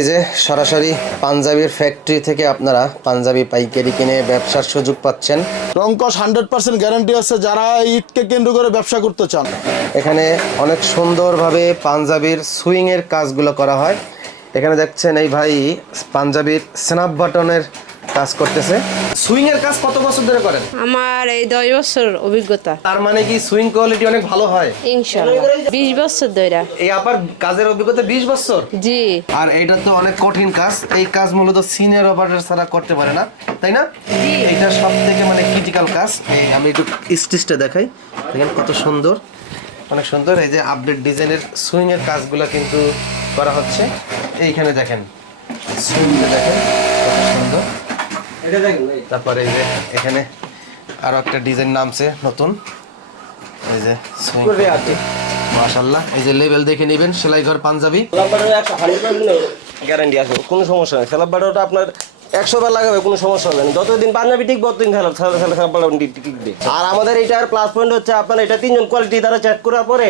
এই যে সরাসরি পাঞ্জাবির ফ্যাক্টরি থেকে আপনারা পাঞ্জাবি পাইকারি কিনে ব্যবসার সুযোগ পাচ্ছেন। রংকশ 100% গ্যারান্টি আছে যারা ঈদকে কেন্দ্র করে ব্যবসা করতে চান। এখানে অনেক সুন্দরভাবে পাঞ্জাবির সুইংয়ের কাজগুলো করা হয়। এখানে দেখছেন এই ভাই পাঞ্জাবির স্ন্যাপ বাটনের কাজ করতেছে। সুইংয়ের কাজ কত বছর ধরে করেন? আমার এই 10 বছর অভিজ্ঞতা। তার মানে কি সুইং কোয়ালিটি অনেক ভালো হয়? ইনশাআল্লাহ 20 বছর ধরে। এই আপার কাজের অভিজ্ঞতা 20 বছর। জি। আর এটা তো অনেক কঠিন কাজ। এই কাজ মূলত সিনিয়র অপারেটর ছাড়া করতে পারে না, তাই না? জি। এটা সবথেকে মানে ক্রিটিক্যাল কাজ। এই আমি একটু স্টিচটা দেখাই, দেখেন কত সুন্দর, অনেক সুন্দর। এই যে আপডেট ডিজাইনের সুইং এর কাজগুলো কিন্তু করা হচ্ছে। এইখানে দেখেন সুইংটা দেখেন কত সুন্দর। এটা দেখেন, তারপরে এই যে এখানে আরো একটা ডিজাইন নামছে নতুন, এই যে সুইং মাশাআল্লাহ। এই যে লেভেল দেখে নেবেন। সেলাই ঘর পাঞ্জাবি গ্যারান্টি আছে, কোনো সমস্যা নেই। সেলাপ বাটারটা আপনার 100 বার লাগাবে, কোনো সমস্যা হবে না। যতদিন পাঞ্জাবি টিকবে ততদিন সেলাপ বাটার টিকবে। আর আমাদের এটার প্লাস পয়েন্ট হচ্ছে আপনার এটা 3 জন কোয়ালিটি দ্বারা চেক করার পরে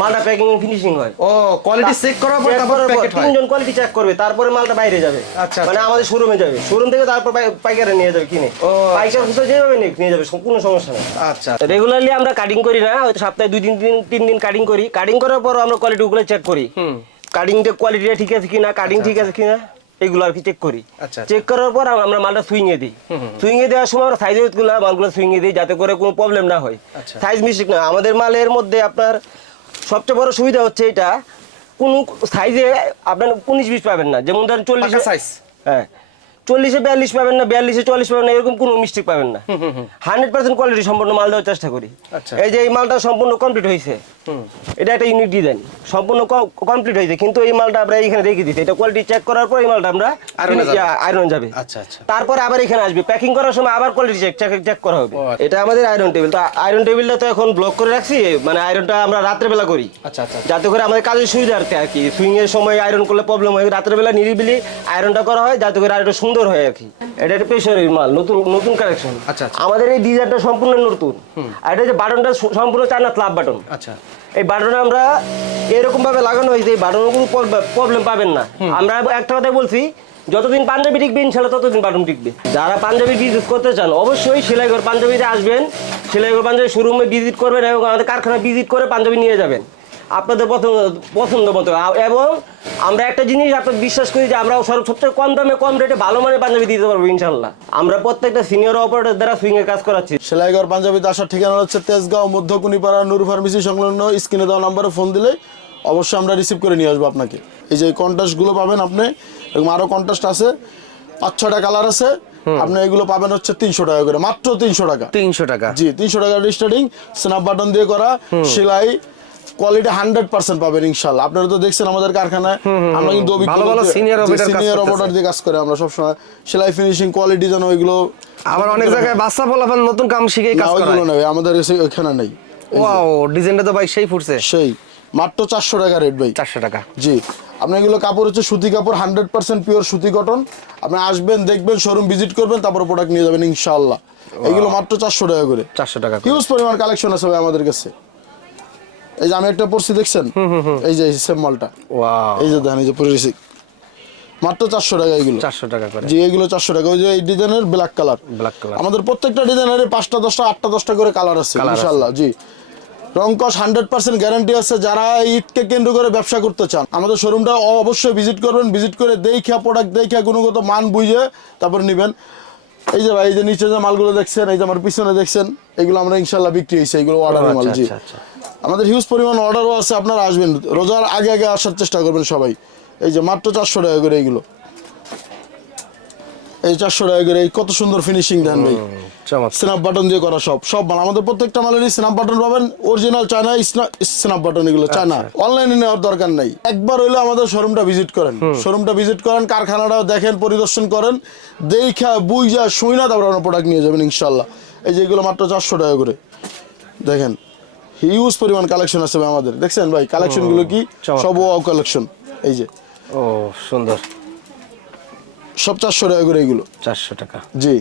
মালটা প্যাকিং ফিনিশিং হয়। ও কোয়ালিটি চেক করার পর তারপর প্যাকেট হয়। 3 জন কোয়ালিটি চেক করবে, তারপরে মালটা বাইরে যাবে। আচ্ছা, মানে আমাদের শোরুমে যাবে, শোরুম থেকে তারপর পাইকারে নিয়ে যাবে কিনে। পাইকার কোথাও যেভাবে নিয়ে যাবে, কোনো সমস্যা নেই। আচ্ছা, রেগুলারলি আমরা কাটিং করি না, হয়তো সপ্তাহে 2-3 দিন কাটিং করি। কাটিং করার পর আমরা কোয়ালিটিগুলো চেক করি। কাটিংটা কোয়ালিটিটা ঠিক আছে কিনা, কাটিং ঠিক আছে কিনা, এগুলো আর কি চেক করি। চেক করার পর আমরা মালটা সুইংয়ে দিই। সুইংয়ে দেওয়ার সময় আমরা সাইজগুলো মালগুলো সুইংয়ে দিই, যাতে করে কোনো প্রবলেম না হয়, সাইজ মিস্টেক না। আমাদের মালের মধ্যে আপনার সবচেয়ে বড় সুবিধা হচ্ছে এটা, কোনো সাইজে আপনার 19-20 পাবেন না। যেমন ধরেন 40 সাইজ, হ্যাঁ 40-এ 42 পাবেন না, 42-এ 44 পাবেন না, এরকম কোনো মিস্টেক পাবেন না। 100% কোয়ালিটি সম্পূর্ণ মাল দেওয়ার চেষ্টা করি। এই যে এই মালটা সম্পূর্ণ কমপ্লিট হয়েছে, এটা একটা ইউনিক ডিজাইন, সম্পূর্ণ কমপ্লিট হয়েছে, কিন্তু এই মালটা আমরা এখানে রেখে দিচ্ছি। এটা কোয়ালিটি চেক করার পর এই মালটা আমরা আয়রন যাবে। তারপরে আবার এখানে আসবে, প্যাকিং করার সময় আবার কোয়ালিটি চেক করা হবে। এটা আমাদের আয়রন টেবিল। তো আয়রন টেবিলটা তো এখন ব্লক করে রাখছি, মানে আয়রনটা আমরা রাত্রেবেলা করি, যাতে করে আমাদের কাজের সুবিধা আর কি। সুইং এর সময় আয়রন করলে প্রবলেম হয়, রাত্রেবেলা নিরিবিলি আয়রনটা করা হয়, যাতে করে আরেকটু সুন্দর হয় আর কি। এটা একটা প্রেসারের মাল, নতুন কালেকশন। আমাদের এই ডিজাইনটা সম্পূর্ণ নতুন। আর এটা যে বাটনটা সম্পূর্ণ চায়না স্ল্যাব বাটন। এই বাটনে আমরা এরকম ভাবে লাগানো হয়েছে, এই বাটনগুলো প্রবলেম পাবেন না। আমরা একটা কথাই বলছি, যতদিন পাঞ্জাবি টিকবে ইনশাআল্লাহ ততদিন বাটন টিকবে। যারা পাঞ্জাবি বিজনেস করতে চান অবশ্যই সেলাইঘর পাঞ্জাবিতে আসবেন, সেলাইঘর পাঞ্জাবি শোরুমে ভিজিট করবেন এবং আমাদের কারখানা ভিজিট করে পাঞ্জাবি নিয়ে যাবেন আপনাদের পছন্দ মতো। এবং আমরা একটা জিনিস আপনার বিশ্বাস করি যে আমরা সবচেয়ে কম দামে কম রেটে ভালো মানের পাঞ্জাবি দিতে পারবো ইনশাল্লাহ। আমরা প্রত্যেকটা সিনিয়র অপারেটর দ্বারা সুইং এর কাজ করাচ্ছি। সেলাইঘর পাঞ্জাবিতে আসার ঠিকানা হচ্ছে তেজগাঁও মধ্যকুনিপাড়া নূর ফার্মেসি সংলগ্ন। স্ক্রিনে দেওয়া নাম্বারে ফোন দিলে অবশ্যই আমরা রিসিভ করে নিয়ে আসবো আপনাকে। এই যে কন্ট্রাস্টগুলো পাবেন আপনি, এরকম আরও কন্ট্রাস্ট আছে, 5-6টা কালার আছে। আপনি এগুলো পাবেন হচ্ছে 300 টাকা করে, মাত্র 300 টাকা। 300 টাকা? জি, 300 টাকা স্টার্টিং। স্ন্যাপ বাটন দিয়ে করা, সেলাই কোয়ালিটি 100% পাবেন ইনশাআল্লাহ। আপনারা তো দেখছেন আমাদের কারখানায় আমরা কিন্তু সিনিয়র অপারেটর দিয়ে কাজ করে। আমরা সবসময় সেলাই ফিনিশিং কোয়ালিটি জানো, এগুলো আবার অনেক জায়গায় বাচ্চা পোলাপান নতুন কাম শিখে কাজ করে। ওইগুলো নেই, আমাদের ওখানে নেই। ওয়াও, ডিজাইনটা তো ভাই সেই ফুটছে, সেই মাত্র 400 টাকা রেট ভাই। 400 টাকা? জি। আপনি এগুলো কাপড় হচ্ছে সুতি কাপড়, 100% পিওর সুতি কটন। আপনি আসবেন, দেখবেন, শোরুম ভিজিট করবেন, তারপর প্রোডাক্ট নিয়ে যাবেন ইনশাআল্লাহ। এগুলো মাত্র 400 টাকা করে। 400 টাকা? হিউজ পরিমাণ কালেকশন আছে ভাই আমাদের কাছে। এই যে আমি একটা পরছি দেখছেন, এই যে সেম মালটা, ওয়াও, এই যে দেখেন, এই যে পরেছি, মাত্র 400 টাকা এগুলো। 400 টাকা করে? জি, এগুলো 400 টাকা। ওই যে এই ডিজাইনের ব্ল্যাক কালার, আমাদের প্রত্যেকটা ডিজাইনের 5টা 10টা 8টা 10টা করে কালার আছে ইনশাআল্লাহ। জি, রংকশ 100% গ্যারান্টি আছে যারা ঈদকে কেন্দ্র করে ব্যবসা করতে চান। আমাদের শোরুমটা অবশ্যই ভিজিট করবেন, ভিজিট করে দেখা প্রোডাক্ট দেখা গুণগত মান বুঝে তারপরে নেবেন। এই যে ভাই, এই যে নিচে যে মালগুলো দেখছেন, এই যে আমার পিছনে দেখছেন, এগুলো আমরা ইনশাআল্লাহ বিক্রি হয়েছে, এগুলো অর্ডারের মাল। জি, আমাদের হিউজ পরিমাণ অর্ডারও আছে। আপনারা আসবেন, রোজার আগে আগে আসার চেষ্টা করবেন সবাই। এই যে মাত্র 400 টাকা করে এগুলো, এই 400 টাকা করে। এই কত সুন্দর ফিনিশিং দেন ভাই, স্ন্যাপ বাটন দিয়ে করা। সব মাল আমাদের প্রত্যেকটা মালেরই স্ন্যাপ বাটন পাবেন, অরিজিনাল চায়না স্ন্যাপ বাটন। এগুলো চায়না, অনলাইনে নেওয়ার দরকার নাই। একবার হইলে আমাদের শোরুমটা ভিজিট করেন, কারখানাটাও দেখেন, পরিদর্শন করেন, দেখা বুঝা শুইনা তারপর আপনার প্রোডাক্ট নিয়ে যাবেন ইনশাআল্লাহ। এই যে এগুলো মাত্র 400 টাকা করে। দেখেন হিউজ পরিমাণ কালেকশন আছে ভাই আমাদের। দেখছেন ভাই কালেকশন গুলো কি, সব ওয়াও কালেকশন। এই যে, ও সুন্দর, সব 400 টাকা করে এগুলো। 400 টাকা? জি,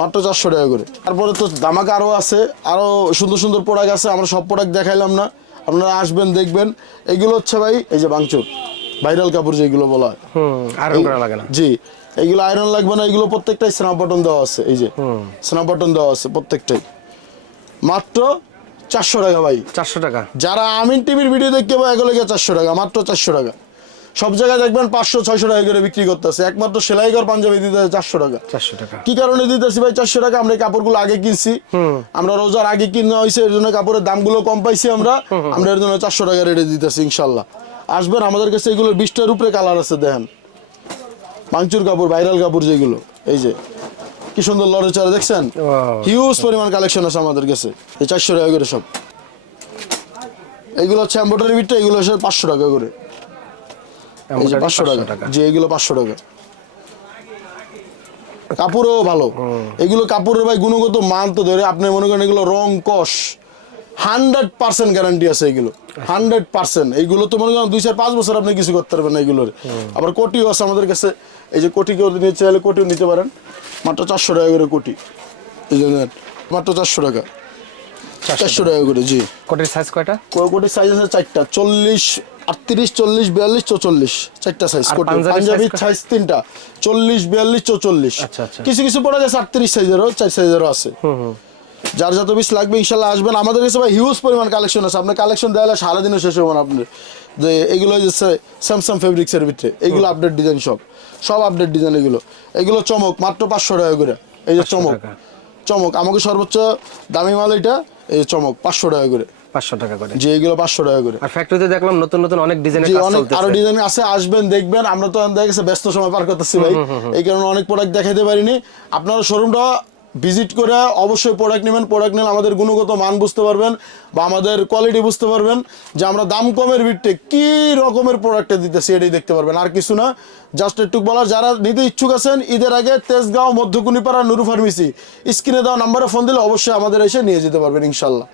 মাত্র 400 টাকা করে। তারপরে তো ধামাকা আরও আছে, আরও সুন্দর সুন্দর প্রোডাক্ট আছে। আমরা সব প্রোডাক্ট দেখাইলাম না, আপনারা আসবেন, দেখবেন। এগুলো হচ্ছে ভাই, এই যে বাংচুর, ভাইরাল কাপড় যেগুলো বলা হয়। আয়রন করা লাগে না। জি, এইগুলো আয়রন লাগবে না, এগুলো প্রত্যেকটাই স্ন্যাপ বাটন দেওয়া আছে, এই যে স্ন্যাপ বাটন দেওয়া আছে প্রত্যেকটাই। মাত্র 400 টাকা ভাই। 400 টাকা। যারা আমিন টিভির ভিডিও দেখতে পাবে এগুলো 400 টাকা, মাত্র 400 টাকা। সব জায়গায় দেখবেন 500-600 টাকা করে বিক্রি করতেছে, একমাত্র সেলাইঘর পাঞ্জাবি দিতে 400 টাকা। 400 টাকা। কি কারণে দিতেছি ভাই 400 টাকা? আমরা এই কাপড়গুলো আগে কিনছি, আমরা রোজার আগে কিনা হয়েছে, এর জন্য কাপড়ের দামগুলো কম পাইছি আমরা এর জন্য 400 টাকা রেটে দিতেছি ইনশাল্লাহ। আসবেন আমাদের কাছে, এগুলো 20টার উপরে কালার আছে, দেখেন পাঞ্চুর কাপড়, ভাইরাল কাপড় যেগুলো, এই যে কি সুন্দর লড়ে চারে দেখছেন, হিউজ পরিমাণ কালেকশন আছে আমাদের কাছে। এই 400 টাকা করে সব। এইগুলো হচ্ছে এমব্রয়ডারি বিটটা, এগুলো হচ্ছে 500 টাকা করে। এই যে 500 টাকা, জি এগুলো 500 টাকা। কাপড়ও ভালো, এগুলো কাপড়ের ভাই গুণগত মান তো ধরে আপনি মনে করেন এগুলো রং কষ 100% গ্যারান্টি আছে এগুলো, 100%। এইগুলো তো মনে করেন 2-4-5 বছর আপনি কিছু করতে পারবেন না এগুলোর। আবার কোটিও আছে আমাদের কাছে, এই যে কোটি কেউ নিতে চাইলে কোটিও নিতে পারেন, মাত্র 400 টাকা করে কোটি। এই জন্য মাত্র 400 টাকা, 400 টাকা করে। জি, কোটির সাইজ কয়টা? কোটির সাইজ আছে 4টা, 40, 38, 40, 42, 44, 4টা সাইজ। আর কোটি পাঞ্জাবির পাঞ্জাবির size সাইজ 3টা, 40, 42, 44। আচ্ছা, আচ্ছা। কিছু কিছু পড়ে গেছে 38 সাইজেরও, 4 সাইজেরও আছে। যার যত পিস লাগবে ইনশাল্লাহ আসবেন আমাদের কাছে ভাই, হিউজ পরিমাণ কালেকশন আছে। আপনার কালেকশন দেওয়া সারাদিনও শেষ হবে না আপনার। যে এগুলো হচ্ছে স্যামসাং ফেব্রিক্সের ভিতরে, এগুলো আপডেট ডিজাইন, সব আপডেট ডিজাইন। এগুলো চমক, মাত্র 500 টাকা করে। এই যে চমক, চমক আমাকে সর্বোচ্চ দামি মাল এটা, এই চমক 500 টাকা করে। 500 টাকা করে। যে এগুলো 500 টাকা করে। আর ফ্যাক্টরিতে দেখলাম নতুন নতুন অনেক ডিজাইনের জি, কাজ অনেক চলতেছে। আরো ডিজাইন আছে, আসবেন দেখবেন। আমরা তো দেখা গেছে ব্যস্ত সময় পার করতেছি ভাই, এই কারণে অনেক প্রোডাক্ট দেখাইতে পারিনি। আপনারা শোরুমটা ভিজিট করে অবশ্যই প্রোডাক্ট নেবেন। প্রোডাক্ট নিলে আমাদের গুণগত মান বুঝতে পারবেন বা আমাদের কোয়ালিটি বুঝতে পারবেন, যে আমরা দাম কমের ভিত্তিতে কি রকমের প্রোডাক্টে দিতেছি এটাই দেখতে পারবেন, আর কিছু না। জাস্ট একটু বলার, যারা নিতে ইচ্ছুক আছেন ঈদের আগে তেজগাঁও মধ্যকুনিপাড়া নুরু ফার্মেসি স্ক্রিনে দেওয়া নাম্বারে ফোন দিলে অবশ্যই আমাদের এসে নিয়ে যেতে পারবেন ইনশাল্লাহ।